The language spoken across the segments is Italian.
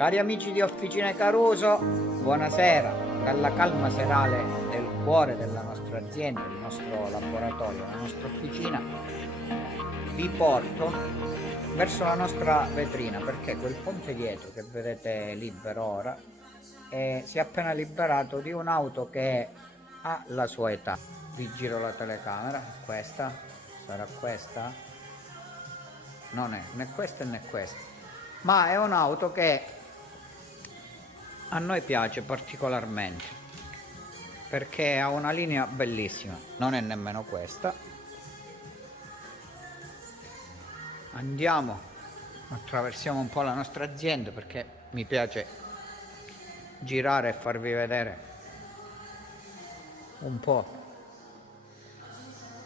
Cari amici di Officine Caruso, buonasera. Dalla calma serale del cuore della nostra azienda, il nostro laboratorio, la nostra officina, vi porto verso la nostra vetrina, perché quel ponte dietro che vedete libero ora si è appena liberato di un'auto che ha la sua età. Vi giro la telecamera. Questa sarà questa? Non è né questa né questa, ma è un'auto che a noi piace particolarmente perché ha una linea bellissima. Non è nemmeno questa. Andiamo, attraversiamo un po' la nostra azienda perché mi piace girare e farvi vedere un po'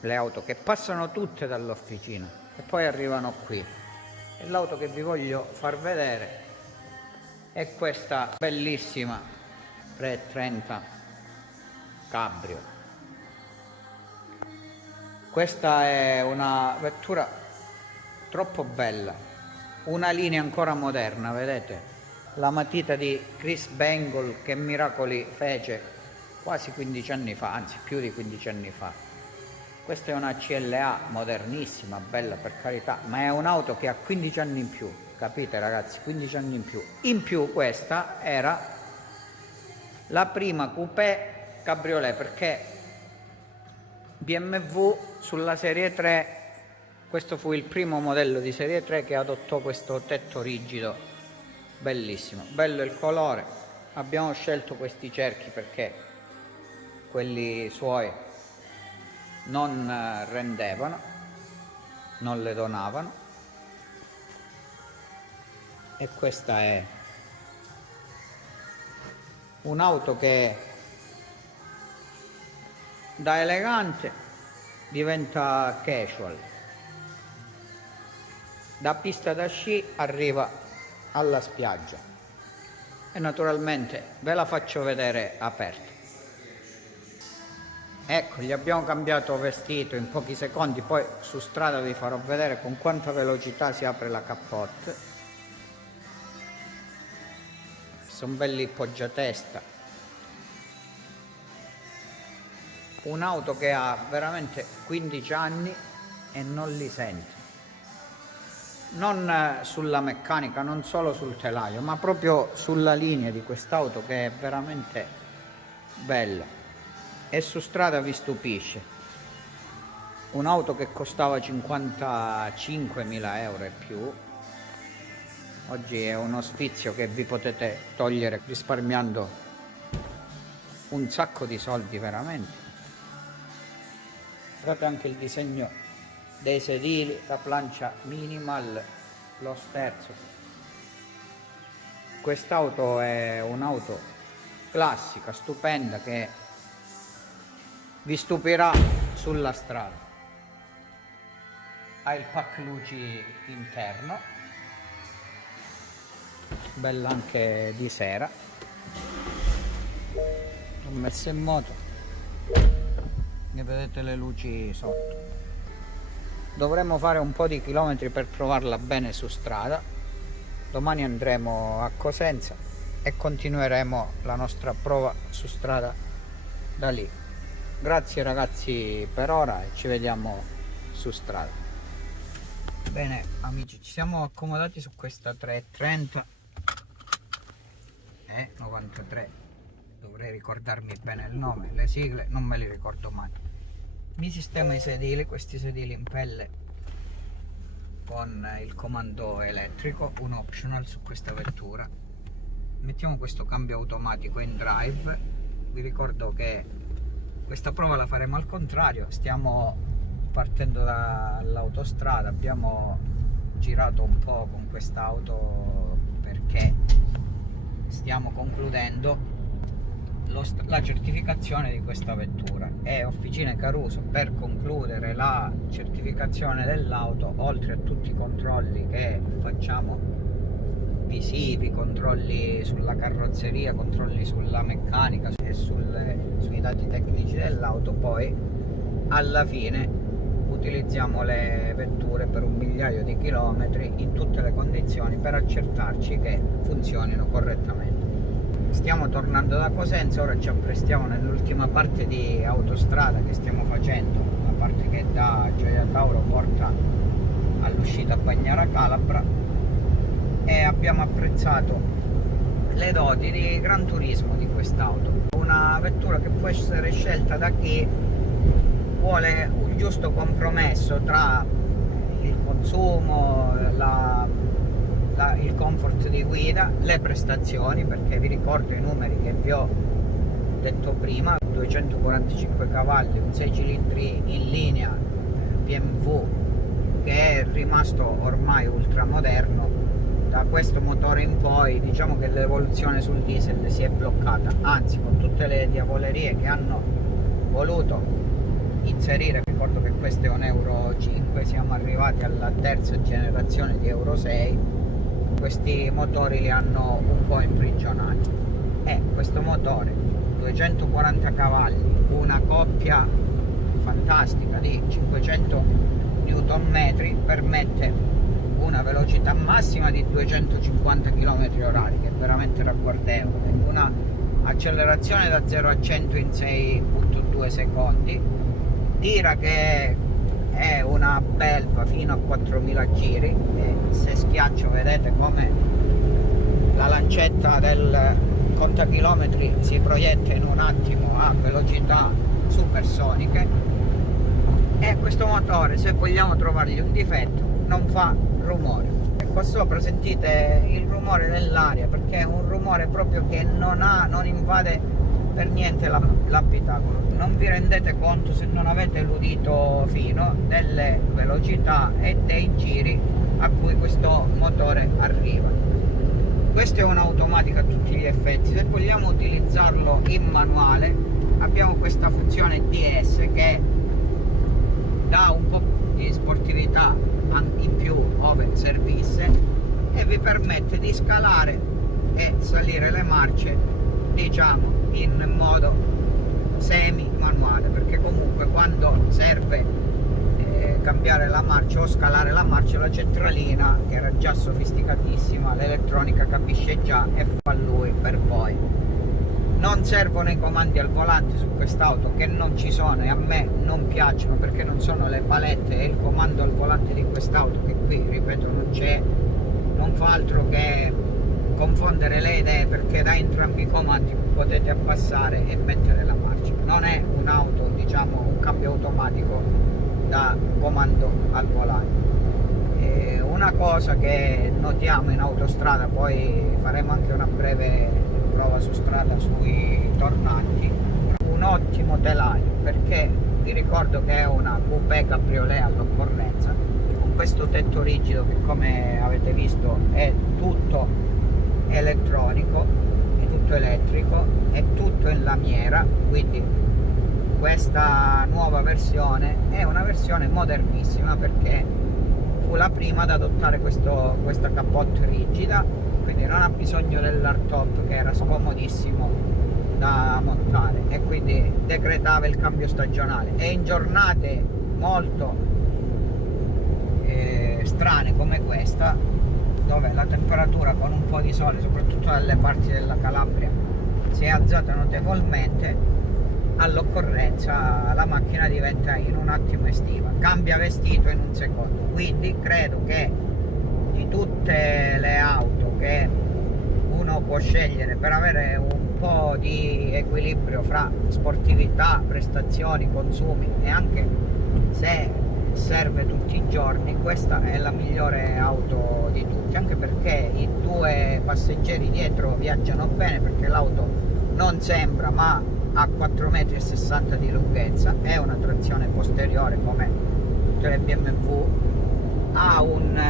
le auto che passano tutte dall'officina e poi arrivano qui. E l'auto che vi voglio far vedere è questa bellissima 330 Cabrio. Questa è una vettura troppo bella, una linea ancora moderna, vedete? La matita di Chris Bangle che miracoli fece quasi 15 anni fa, anzi più di 15 anni fa. Questa è una CLA modernissima, bella per carità, ma è un'auto che ha 15 anni in più, capite ragazzi? 15 anni in più. In più questa era la prima coupé cabriolet, perché BMW sulla serie 3, questo fu il primo modello di serie 3 che adottò questo tetto rigido, bellissimo, bello il colore. Abbiamo scelto questi cerchi perché quelli suoi non rendevano, non le donavano, e questa è un'auto che da elegante diventa casual, da pista da sci arriva alla spiaggia, e naturalmente ve la faccio vedere aperta. Ecco, gli abbiamo cambiato vestito in pochi secondi, poi su strada vi farò vedere con quanta velocità si apre la capote. Sono belli poggiatesta. Un'auto che ha veramente 15 anni e non li sente. Non sulla meccanica, non solo sul telaio, ma proprio sulla linea di quest'auto che è veramente bella. E su strada vi stupisce. Un'auto che costava 55.000 euro e più, oggi è uno sfizio che vi potete togliere risparmiando un sacco di soldi veramente. Guardate anche il disegno dei sedili, la plancia minimal, lo sterzo. Quest'auto è un'auto classica, stupenda, che vi stupirà sulla strada. Ha il pack luci interno, bella anche di sera. L'ho messa in moto e vedete le luci sotto. Dovremmo fare un po' di chilometri per provarla bene su strada. Domani andremo a Cosenza e continueremo la nostra prova su strada da lì. Grazie ragazzi per ora e ci vediamo su strada. Bene amici, ci siamo accomodati su questa 330 e 93. Dovrei ricordarmi bene il nome, le sigle non me li ricordo mai. Mi sistema i sedili, questi sedili in pelle con il comando elettrico, un optional su questa vettura. Mettiamo questo cambio automatico in drive. Vi ricordo che questa prova la faremo al contrario, stiamo partendo dall'autostrada, abbiamo girato un po' con quest'auto perché stiamo concludendo la certificazione di questa vettura, e Officine Caruso, per concludere la certificazione dell'auto, oltre a tutti i controlli che facciamo visivi, controlli sulla carrozzeria, controlli sulla meccanica e sui dati tecnici dell'auto, poi alla fine utilizziamo le vetture per 1 migliaio di chilometri in tutte le condizioni condizioni per accertarci che funzionino correttamente. Stiamo tornando da Cosenza, ora ci apprestiamo nell'ultima parte di autostrada che stiamo facendo, la parte che da Gioia Tauro porta all'uscita a Bagnara Calabra, e abbiamo apprezzato le doti di gran turismo di quest'auto. Una vettura che può essere scelta da chi vuole un giusto compromesso tra il consumo, il comfort di guida, le prestazioni, perché vi ricordo i numeri che vi ho detto prima: 245 cavalli, un 6 cilindri in linea BMW che è rimasto ormai ultramoderno. Da questo motore in poi diciamo che l'evoluzione sul diesel si è bloccata, anzi, con tutte le diavolerie che hanno voluto inserire, ricordo che questo è un Euro 5, siamo arrivati alla terza generazione di Euro 6, questi motori li hanno un po' imprigionati. E questo motore 240 cavalli, una coppia fantastica di 500 Nm, permette una velocità massima di 250 km/h, che è veramente ragguardevole, una accelerazione da 0 a 100 in 6,2 secondi, tira che è una belva fino a 4000 giri, e se schiaccio vedete come la lancetta del contachilometri si proietta in un attimo a velocità supersoniche. E questo motore, se vogliamo trovargli un difetto, non fa rumore. E qua sopra sentite il rumore dell'aria, perché è un rumore proprio che non invade per niente l'abitacolo. Non vi rendete conto, se non avete l'udito fino, delle velocità e dei giri a cui questo motore arriva. Questo è un'automatica a tutti gli effetti. Se vogliamo utilizzarlo in manuale, abbiamo questa funzione DS che dà un po' di sportività in più ove servisse, e vi permette di scalare e salire le marce, diciamo, in modo semi manuale, perché comunque quando serve cambiare la marcia o scalare la marcia, la centralina, che era già sofisticatissima, l'elettronica capisce già e fa lui per voi. Non servono i comandi al volante su quest'auto, che non ci sono e a me non piacciono, perché non sono le palette e il comando al volante di quest'auto, che qui, ripeto, non c'è, non fa altro che confondere le idee, perché da entrambi i comandi potete abbassare e mettere la marcia. Non è un'auto, diciamo, un cambio automatico da comando al volante. E una cosa che notiamo in autostrada, poi faremo anche una breve prova su strada sui tornanti, un ottimo telaio, perché vi ricordo che è una coupé cabriolet all'occorrenza, con questo tetto rigido che, come avete visto, è tutto elettronico, è tutto elettrico, è tutto in lamiera. Quindi questa nuova versione è una versione modernissima, perché fu la prima ad adottare questa capote rigida, quindi non ha bisogno dell'hardtop, che era scomodissimo da montare, e quindi decretava il cambio stagionale. E in giornate molto strane come questa, dove la temperatura con un po' di sole, soprattutto dalle parti della Calabria, si è alzata notevolmente, all'occorrenza la macchina diventa in un attimo estiva, cambia vestito in un secondo. Quindi credo che di tutte le auto che uno può scegliere per avere un po' di equilibrio fra sportività, prestazioni, consumi, e anche se serve tutti i giorni, questa è la migliore auto di tutti, anche perché i due passeggeri dietro viaggiano bene, perché l'auto non sembra, ma ha 4,60 m di lunghezza, è una trazione posteriore come tutte le BMW, ha un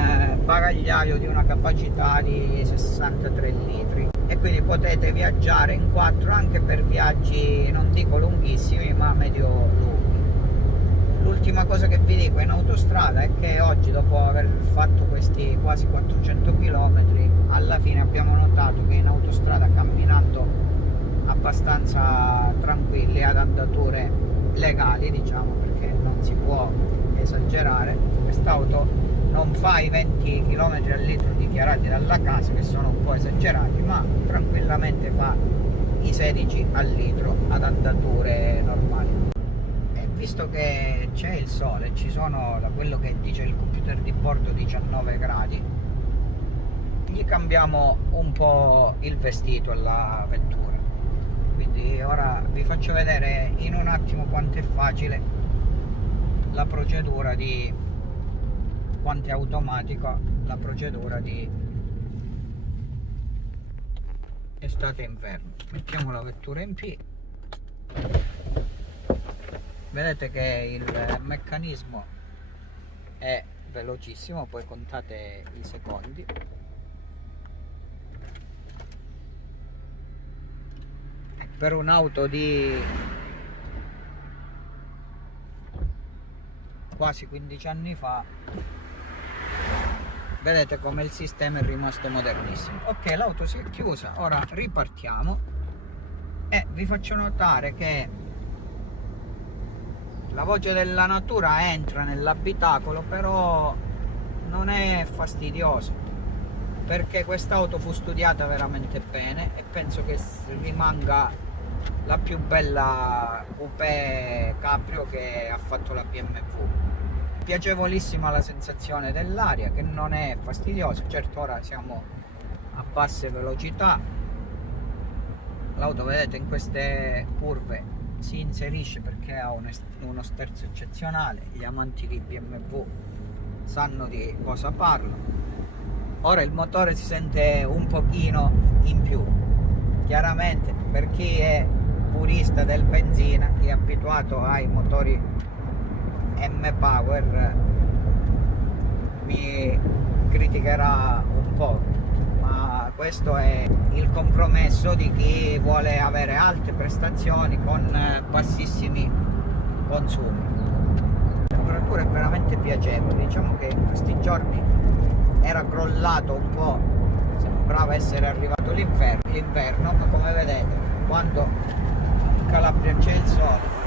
bagagliaio di una capacità di 63 litri, e quindi potete viaggiare in quattro anche per viaggi, non dico lunghissimi, ma medio lunghi. L'ultima cosa che vi dico in autostrada è che oggi, dopo aver fatto questi quasi 400 km, alla fine abbiamo notato che in autostrada, camminando abbastanza tranquilli ad andature legali, diciamo, perché non si può esagerare, quest'auto non fa i 20 km al litro di dichiarati dalla casa, che sono un po' esagerati, ma tranquillamente fa i 16 al litro ad andature normali. E visto che c'è il sole, ci sono, da quello che dice il computer di bordo, 19 gradi, gli cambiamo un po' il vestito alla vettura. Quindi ora vi faccio vedere in un attimo quanto è facile la procedura di, quanto è automatica la procedura di estate e inverno. Mettiamo la vettura in P, vedete che il meccanismo è velocissimo, poi contate i secondi. Per un'auto di quasi 15 anni fa, vedete come il sistema è rimasto modernissimo. Ok, l'auto si è chiusa, ora ripartiamo e vi faccio notare che la voce della natura entra nell'abitacolo, però non è fastidiosa, perché quest'auto fu studiata veramente bene e penso che rimanga la più bella coupé cabrio che ha fatto la BMW. Piacevolissima la sensazione dell'aria, che non è fastidiosa. Certo, ora siamo a basse velocità, l'auto, vedete, in queste curve si inserisce perché ha uno sterzo eccezionale. Gli amanti di BMW sanno di cosa parlo. Ora il motore si sente un pochino in più, chiaramente per chi è purista del benzina, chi è abituato ai motori M-Power mi criticherà un po', ma questo è il compromesso di chi vuole avere alte prestazioni con bassissimi consumi. La temperatura è veramente piacevole, diciamo che in questi giorni era crollato un po', sembrava essere arrivato l'inverno, ma come vedete, quando in Calabria c'è il sole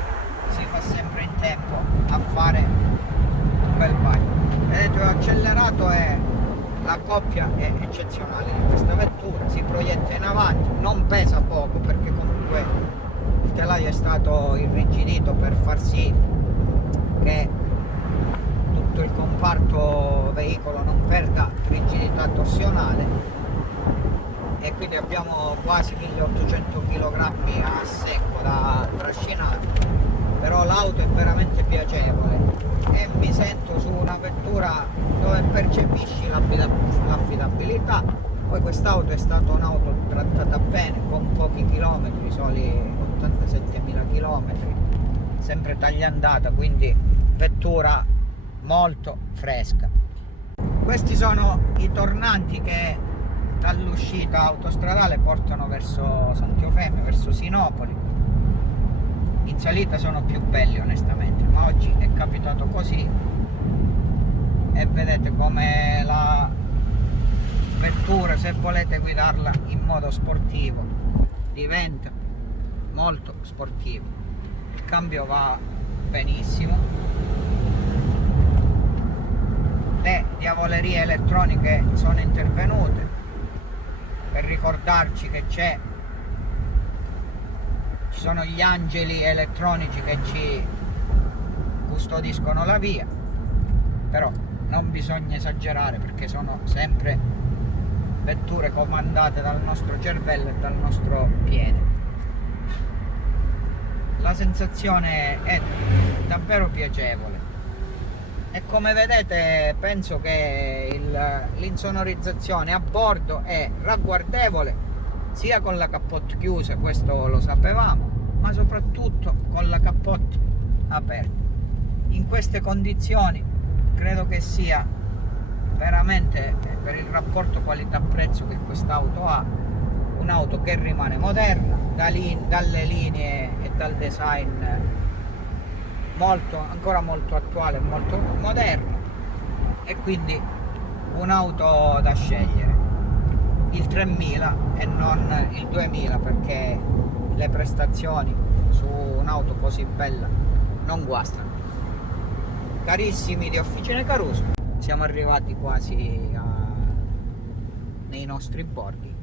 si fa sempre in tempo a fare un bel bagno. Vedete, ho accelerato e la coppia è eccezionale di questa vettura, si proietta in avanti, non pesa poco perché comunque il telaio è stato irrigidito per far sì che tutto il comparto veicolo non perda rigidità torsionale, e quindi abbiamo quasi 1800 kg a secco da trascinare, però l'auto è veramente piacevole e mi sento su una vettura dove percepisci l'affidabilità. Poi quest'auto è stata un'auto trattata bene, con pochi chilometri, soli 87.000 km, sempre tagliandata, quindi vettura molto fresca. Questi sono i tornanti che dall'uscita autostradale portano verso Sant'Eufemio, verso Sinopoli. In salita sono più belli onestamente, ma oggi è capitato così e vedete come la vettura, se volete guidarla in modo sportivo, diventa molto sportivo. Il cambio va benissimo, le diavolerie elettroniche sono intervenute per ricordarci che ci sono gli angeli elettronici che ci custodiscono la via, però non bisogna esagerare perché sono sempre vetture comandate dal nostro cervello e dal nostro piede. La sensazione è davvero piacevole e come vedete penso che l'insonorizzazione a bordo è ragguardevole, sia con la capote chiusa, questo lo sapevamo, ma soprattutto con la capote aperta. In queste condizioni credo che sia veramente, per il rapporto qualità-prezzo che quest'auto ha, un'auto che rimane moderna, dalle linee e dal design ancora molto attuale e molto moderno, e quindi un'auto da scegliere. Il 3000 e non il 2000, perché le prestazioni su un'auto così bella non guastano. Carissimi di Officine Caruso, siamo arrivati quasi nei nostri bordi.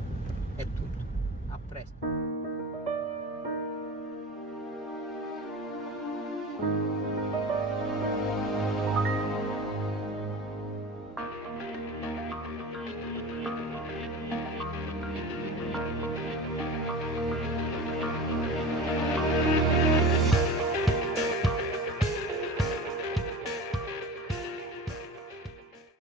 È tutto. A presto.